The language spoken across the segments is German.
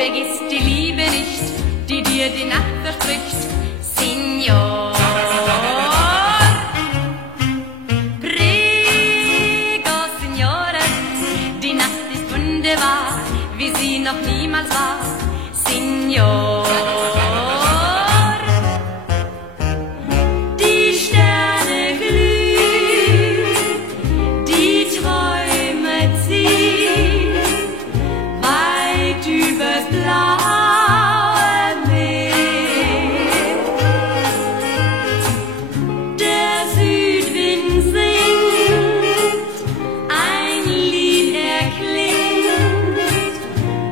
Vergiss die Liebe nicht, die dir die Nacht verspricht, Signor. Prego, Signore, die Nacht ist wunderbar, wie sie noch niemals war, Signor. Die Sterne glühen, die Träume ziehen weit übers blaue Meer. Der Südwind singt, ein Lied erklingt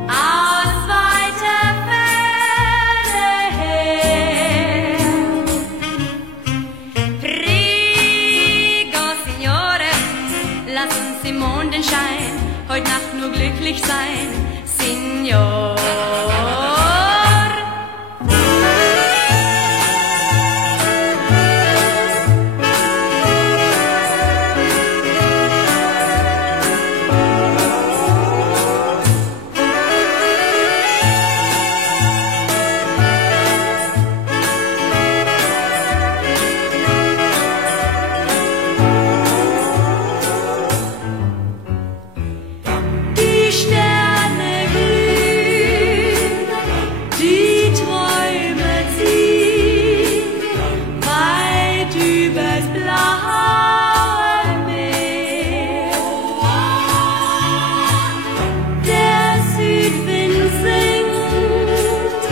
aus weiter Ferne her. Prego, Signore, lass uns im Mondenschein heut Nacht nur glücklich sein, Signor. Die Sterne glühen, die Träume ziehen weit übers blaue Meer. Der Südwind singt,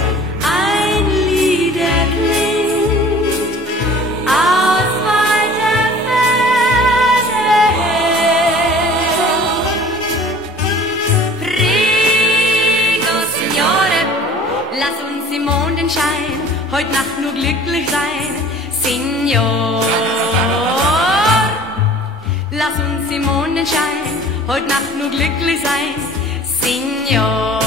ein Lied erklingt aus weiter Ferne her. Prego, Signore, lass uns im Mondenschein heut Nacht nur glücklich sein, Signor. Lass uns im Mondenschein heut Nacht nur glücklich sein, Signor.